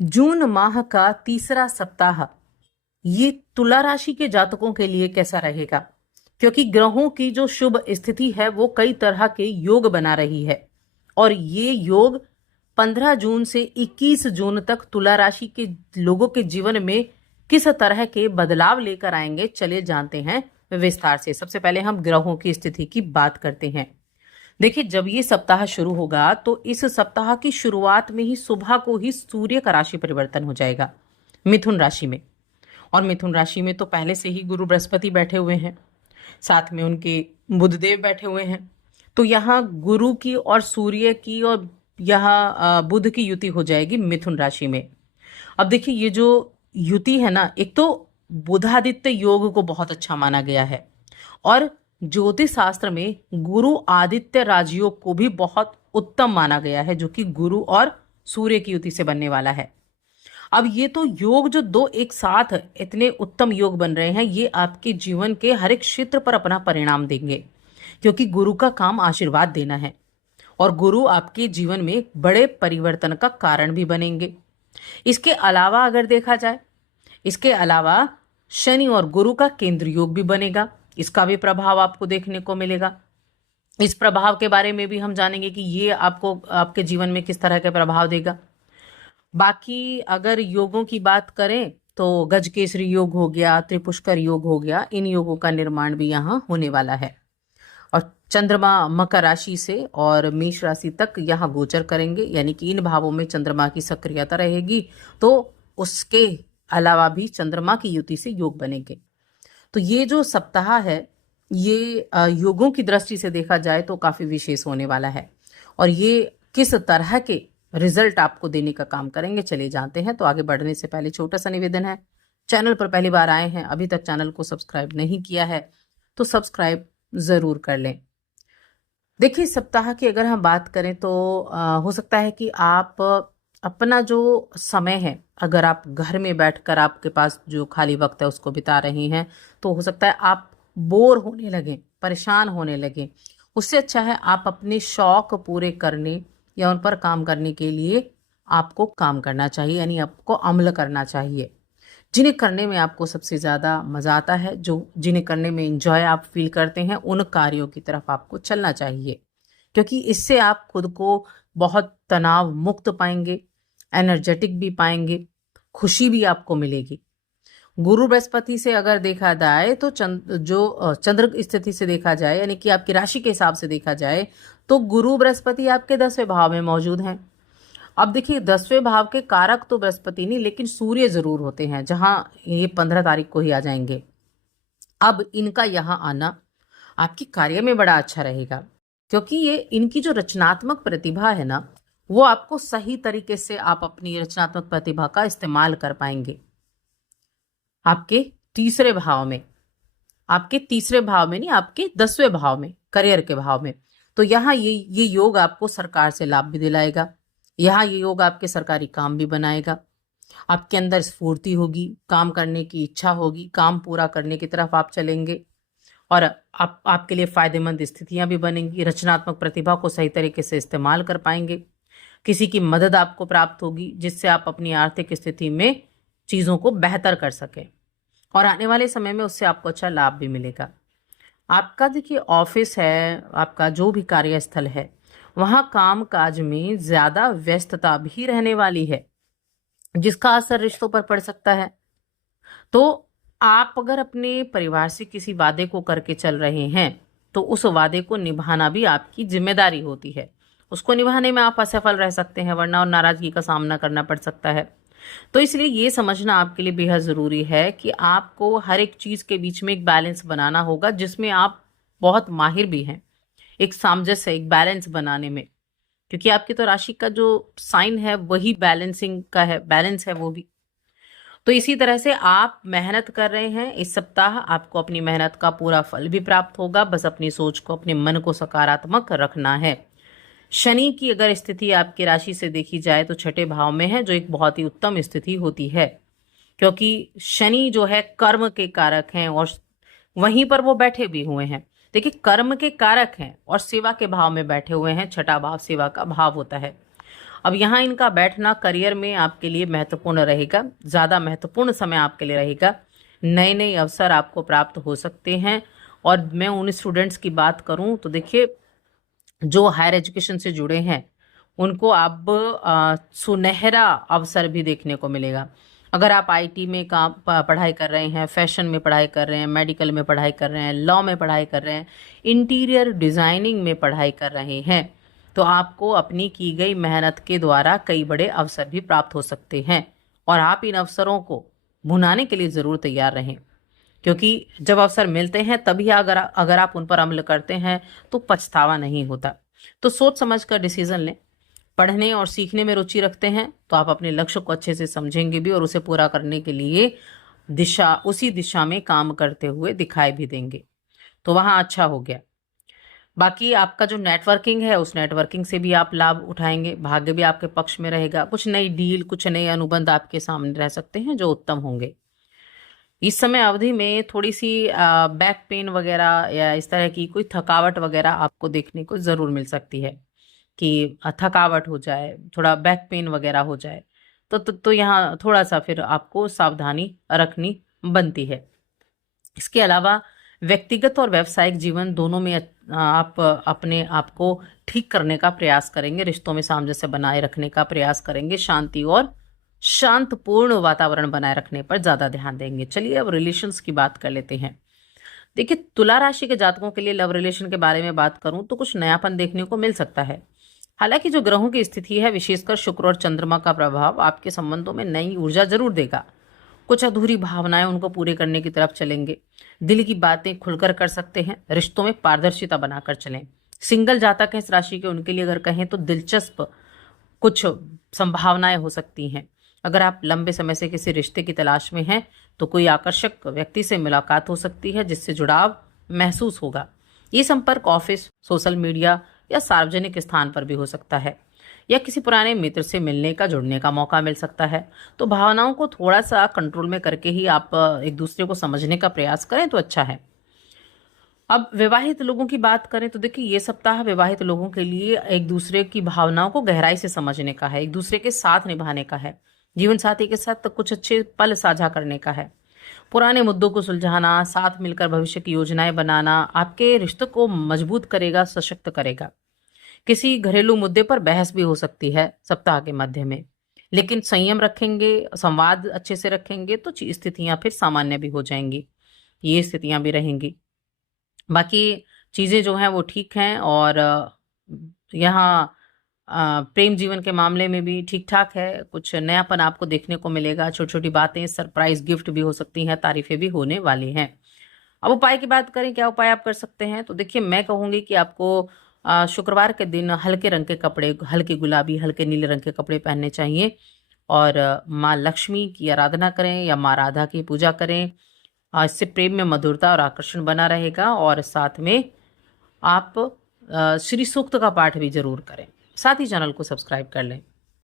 जून माह का तीसरा सप्ताह ये तुला राशि के जातकों के लिए कैसा रहेगा? क्योंकि ग्रहों की जो शुभ स्थिति है वो कई तरह के योग बना रही है और ये योग 15 जून से 21 जून तक तुला राशि के लोगों के जीवन में किस तरह के बदलाव लेकर आएंगे, चले जानते हैं विस्तार से। सबसे पहले हम ग्रहों की स्थिति की बात करते हैं। देखिए, जब ये सप्ताह शुरू होगा तो इस सप्ताह की शुरुआत में ही सुबह को ही सूर्य का राशि परिवर्तन हो जाएगा मिथुन राशि में। और मिथुन राशि में तो पहले से ही गुरु बृहस्पति बैठे हुए हैं, साथ में उनके बुधदेव बैठे हुए हैं। तो यहाँ गुरु की और सूर्य की और यहाँ बुध की युति हो जाएगी मिथुन राशि में। अब देखिए, ये जो युति है ना, एक तो बुधादित्य योग को बहुत अच्छा माना गया है और ज्योतिष शास्त्र में गुरु आदित्य राजयोग को भी बहुत उत्तम माना गया है, जो कि गुरु और सूर्य की युति से बनने वाला है। अब ये तो योग जो दो एक साथ इतने उत्तम योग बन रहे हैं, ये आपके जीवन के हर एक क्षेत्र पर अपना परिणाम देंगे, क्योंकि गुरु का काम आशीर्वाद देना है और गुरु आपके जीवन में एक बड़े परिवर्तन का कारण भी बनेंगे। इसके अलावा अगर देखा जाए, इसके अलावा शनि और गुरु का केंद्र योग भी बनेगा, इसका भी प्रभाव आपको देखने को मिलेगा। इस प्रभाव के बारे में भी हम जानेंगे कि ये आपको आपके जीवन में किस तरह के प्रभाव देगा। बाकी अगर योगों की बात करें तो गजकेसरी योग हो गया, त्रिपुष्कर योग हो गया, इन योगों का निर्माण भी यहाँ होने वाला है। और चंद्रमा मकर राशि से और मेष राशि तक यहाँ गोचर करेंगे, यानी कि इन भावों में चंद्रमा की सक्रियता रहेगी, तो उसके अलावा भी चंद्रमा की युति से योग बनेंगे। तो ये जो सप्ताह है ये योगों की दृष्टि से देखा जाए तो काफी विशेष होने वाला है और ये किस तरह के रिजल्ट आपको देने का काम करेंगे, चले जानते हैं। तो आगे बढ़ने से पहले छोटा सा निवेदन है, चैनल पर पहली बार आए हैं, अभी तक चैनल को सब्सक्राइब नहीं किया है तो सब्सक्राइब जरूर कर लें। देखिए, सप्ताह की अगर हम बात करें तो हो सकता है कि आप अपना जो समय है, अगर आप घर में बैठकर आपके पास जो खाली वक्त है उसको बिता रहे हैं, तो हो सकता है आप बोर होने लगे, परेशान होने लगे। उससे अच्छा है आप अपने शौक पूरे करने या उन पर काम करने के लिए आपको काम करना चाहिए, यानी आपको अमल करना चाहिए। जिन्हें करने में आपको सबसे ज़्यादा मज़ा आता है, जो जिन्हें करने में इंजॉय आप फील करते हैं, उन कार्यों की तरफ आपको चलना चाहिए, क्योंकि इससे आप खुद को बहुत तनाव मुक्त पाएंगे, एनर्जेटिक भी पाएंगे, खुशी भी आपको मिलेगी। गुरु बृहस्पति से अगर देखा जाए तो चंद्र स्थिति से देखा जाए, यानी कि आपकी राशि के हिसाब से देखा जाए, तो गुरु बृहस्पति आपके 10वें भाव में मौजूद हैं। अब देखिए, 10वें भाव के कारक तो बृहस्पति नहीं, लेकिन सूर्य जरूर होते हैं, जहां ये 15 तारीख को ही आ जाएंगे। अब इनका यहाँ आना आपकी कार्य में बड़ा अच्छा रहेगा, क्योंकि ये इनकी जो रचनात्मक प्रतिभा है ना, वो आपको सही तरीके से आप अपनी रचनात्मक प्रतिभा का इस्तेमाल कर पाएंगे। आपके तीसरे भाव में, आपके तीसरे भाव में नहीं, आपके 10वें भाव में, करियर के भाव में। तो यहाँ ये योग आपको सरकार से लाभ भी दिलाएगा, यहाँ ये योग आपके सरकारी काम भी बनाएगा, आपके अंदर स्फूर्ति होगी, काम करने की इच्छा होगी, काम पूरा करने की तरफ आप चलेंगे और आपके लिए फायदेमंद स्थितियां भी बनेंगी। रचनात्मक प्रतिभा को सही तरीके से इस्तेमाल कर पाएंगे, किसी की मदद आपको प्राप्त होगी जिससे आप अपनी आर्थिक स्थिति में चीज़ों को बेहतर कर सकें और आने वाले समय में उससे आपको अच्छा लाभ भी मिलेगा। आपका देखिए ऑफिस है, आपका जो भी कार्यस्थल है, वहाँ काम काज में ज़्यादा व्यस्तता भी रहने वाली है, जिसका असर रिश्तों पर पड़ सकता है। तो आप अगर अपने परिवार से किसी वादे को करके चल रहे हैं तो उस वादे को निभाना भी आपकी जिम्मेदारी होती है। उसको निभाने में आप असफल रह सकते हैं, वरना और नाराजगी का सामना करना पड़ सकता है। तो इसलिए ये समझना आपके लिए बेहद ज़रूरी है कि आपको हर एक चीज़ के बीच में एक बैलेंस बनाना होगा, जिसमें आप बहुत माहिर भी हैं, एक सामंजस्य, एक बैलेंस बनाने में, क्योंकि आपकी तो राशि का जो साइन है वही बैलेंसिंग का है, बैलेंस है वो भी। तो इसी तरह से आप मेहनत कर रहे हैं, इस सप्ताह आपको अपनी मेहनत का पूरा फल भी प्राप्त होगा। बस अपनी सोच को, अपने मन को सकारात्मक रखना है। शनि की अगर स्थिति आपकी राशि से देखी जाए तो 6ठे भाव में है, जो एक बहुत ही उत्तम स्थिति होती है, क्योंकि शनि जो है कर्म के कारक हैं और वहीं पर वो बैठे भी हुए हैं। देखिए, कर्म के कारक हैं और सेवा के भाव में बैठे हुए हैं, 6ठा भाव सेवा का भाव होता है। अब यहाँ इनका बैठना करियर में आपके लिए महत्वपूर्ण रहेगा, ज़्यादा महत्वपूर्ण समय आपके लिए रहेगा। नए नए अवसर आपको प्राप्त हो सकते हैं। और मैं उन स्टूडेंट्स की बात करूं तो देखिए, जो हायर एजुकेशन से जुड़े हैं उनको अब सुनहरा अवसर भी देखने को मिलेगा। अगर आप आईटी में पढ़ाई कर रहे हैं, फैशन में पढ़ाई कर रहे हैं, मेडिकल में पढ़ाई कर रहे हैं, लॉ में पढ़ाई कर रहे हैं, इंटीरियर डिज़ाइनिंग में पढ़ाई कर रहे हैं, तो आपको अपनी की गई मेहनत के द्वारा कई बड़े अवसर भी प्राप्त हो सकते हैं। और आप इन अवसरों को भुनाने के लिए ज़रूर तैयार रहें, क्योंकि जब अवसर मिलते हैं तभी अगर आप उन पर अमल करते हैं तो पछतावा नहीं होता। तो सोच समझ कर डिसीजन लें। पढ़ने और सीखने में रुचि रखते हैं तो आप अपने लक्ष्य को अच्छे से समझेंगे भी और उसे पूरा करने के लिए उसी दिशा में काम करते हुए दिखाई भी देंगे, तो वहाँ अच्छा हो गया। बाकी आपका जो नेटवर्किंग है, उस नेटवर्किंग से भी आप लाभ उठाएंगे, भाग्य भी आपके पक्ष में रहेगा। कुछ नई डील, कुछ नए अनुबंध आपके सामने रह सकते हैं जो उत्तम होंगे। इस समय अवधि में थोड़ी सी बैक पेन वगैरह या इस तरह की कोई थकावट वगैरह आपको देखने को ज़रूर मिल सकती है, कि थकावट हो जाए, थोड़ा बैक पेन वगैरह हो जाए, तो यहाँ थोड़ा सा फिर आपको सावधानी रखनी बनती है। इसके अलावा व्यक्तिगत और व्यावसायिक जीवन दोनों में आप अपने आप को ठीक करने का प्रयास करेंगे, रिश्तों में सामंजस्य बनाए रखने का प्रयास करेंगे, शांति और शांतपूर्ण वातावरण बनाए रखने पर ज़्यादा ध्यान देंगे। चलिए अब रिलेशंस की बात कर लेते हैं। देखिए, तुला राशि के जातकों के लिए लव रिलेशन के बारे में बात करूं तो कुछ नयापन देखने को मिल सकता है। हालांकि जो ग्रहों की स्थिति है, विशेषकर शुक्र और चंद्रमा का प्रभाव आपके संबंधों में नई ऊर्जा जरूर देगा। कुछ अधूरी भावनाएं उनको पूरे करने की तरफ चलेंगे। दिल की बातें खुलकर कर सकते हैं। रिश्तों में पारदर्शिता बनाकर चलें। सिंगल जातक है इस राशि के, उनके लिए अगर कहें तो दिलचस्प कुछ संभावनाएं हो सकती हैं। अगर आप लंबे समय से किसी रिश्ते की तलाश में हैं तो कोई आकर्षक व्यक्ति से मुलाकात हो सकती है जिससे जुड़ाव महसूस होगा। ये संपर्क ऑफिस, सोशल मीडिया या सार्वजनिक स्थान पर भी हो सकता है, या किसी पुराने मित्र से मिलने का, जुड़ने का मौका मिल सकता है। तो भावनाओं को थोड़ा सा कंट्रोल में करके ही आप एक दूसरे को समझने का प्रयास करें तो अच्छा है। अब विवाहित लोगों की बात करें तो देखिए, ये सप्ताह विवाहित लोगों के लिए एक दूसरे की भावनाओं को गहराई से समझने का है, एक दूसरे के साथ निभाने का है, जीवन साथी के साथ कुछ अच्छे पल साझा करने का है, पुराने मुद्दों को सुलझाना, साथ मिलकर भविष्य की योजनाएं बनाना आपके रिश्ते को मजबूत करेगा, सशक्त करेगा। किसी घरेलू मुद्दे पर बहस भी हो सकती है सप्ताह के मध्य में, लेकिन संयम रखेंगे, संवाद अच्छे से रखेंगे तो स्थितियां फिर सामान्य भी हो जाएंगी। ये स्थितियां भी रहेंगी। बाकी चीज़ें जो हैं वो ठीक हैं। और यहाँ प्रेम जीवन के मामले में भी ठीक ठाक है। कुछ नयापन आपको देखने को मिलेगा। छोटी छोटी बातें, सरप्राइज गिफ्ट भी हो सकती हैं, तारीफें भी होने वाली हैं। अब उपाय की बात करें, क्या उपाय आप कर सकते हैं, तो देखिए, मैं कहूँगी कि आपको शुक्रवार के दिन हल्के रंग के कपड़े, हल्के गुलाबी, हल्के नीले रंग के कपड़े पहनने चाहिए। और माँ लक्ष्मी की आराधना करें या माँ राधा की पूजा करें। इससे प्रेम में मधुरता और आकर्षण बना रहेगा। और साथ में आप श्री सूक्त का पाठ भी जरूर करें। साथ ही चैनल को सब्सक्राइब कर लें।